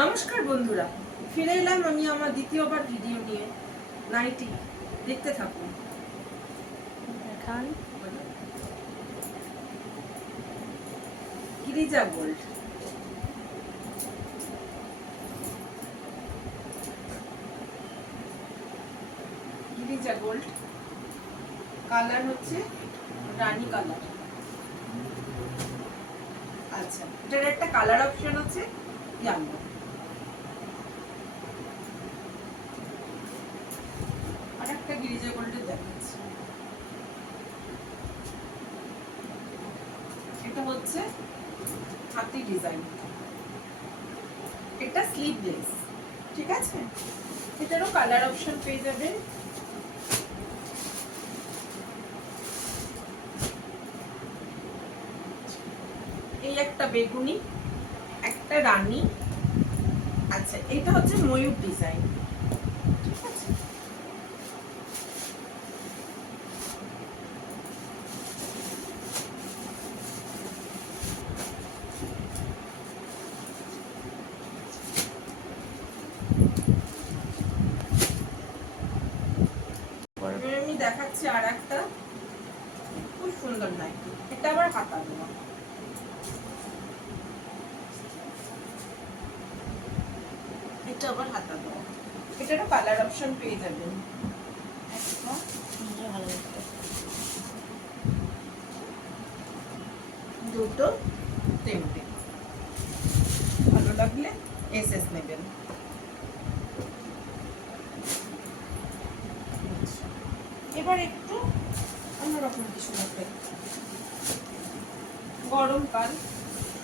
নমস্কার বন্ধুরা, ফিরে এলাম আমি আমার দ্বিতীয়বার ভিডিও নিয়ে। নাইটি দেখতে থাকুন। দেখান। Girija gold, Girija gold colour হচ্ছে রানী কালার। আচ্ছা, এটার একটা কালার অপশন আছে ইয়ালো। আর একটা গিরিজা গোল্ডের দেখাচ্ছি, এটা হচ্ছে হাতি ডিজাইন, এটা স্লিভলেস। ঠিক আছে, এটারও কালার অপশন পেয়ে যাবেন। এই একটা বেগুনি, একটা রানী। আচ্ছা, এটা হচ্ছে ময়ূর ডিজাইন। ঠিক আছে, আমি দেখাচ্ছি আর একটা খুব সুন্দর নাইটি, এটা আবার হাতা দেওয়া। এটা আবার হাতা দেওয়া, এটারও কালার অপশন পেয়ে যাবেন। ভালো দেখতে। দুটো তেমনি ভালো লাগলে এসএস নেবেন। এবার একটু অন্যরকম কিছু লাগবে, গরমকাল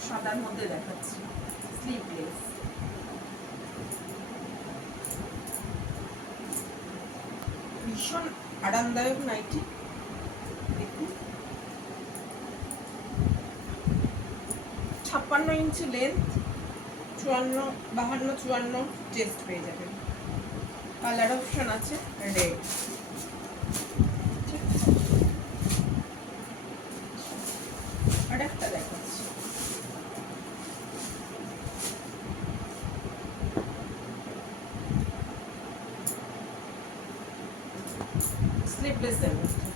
সাদার মধ্যে দেখাচ্ছি, স্লিভলেস। ভীষণ আরামদায়ক নাইটি, দেখুন 56 ইঞ্চি লেন্থ, 52 চেস্ট পেয়ে যাবেন। কালার অপশন আছে রেড। আর একটা দেখাচ্ছি, স্লিভলেস এর মধ্যে।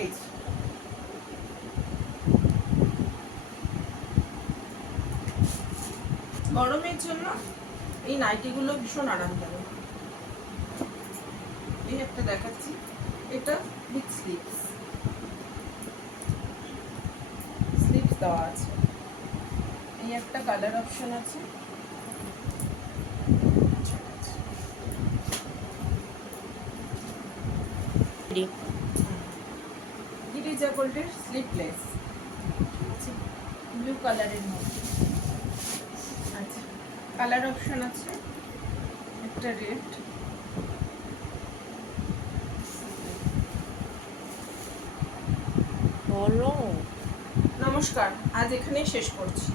এই যে, গরমের জন্য এই নাইটিগুলো ভীষণ আরামদায়ক। এই একটা দেখাচ্ছি, এটা উইথ স্লিভস, স্লিভস দেওয়া আছে। এই একটা কালার অপশন আছে। গিরিজা গোল্ডের স্লিভলেস, ব্লু কালারের মধ্যে। আচ্ছা, কালার অপশন আছে একটা রেড। বলো। নমস্কার, আজ এখানেই শেষ করছি।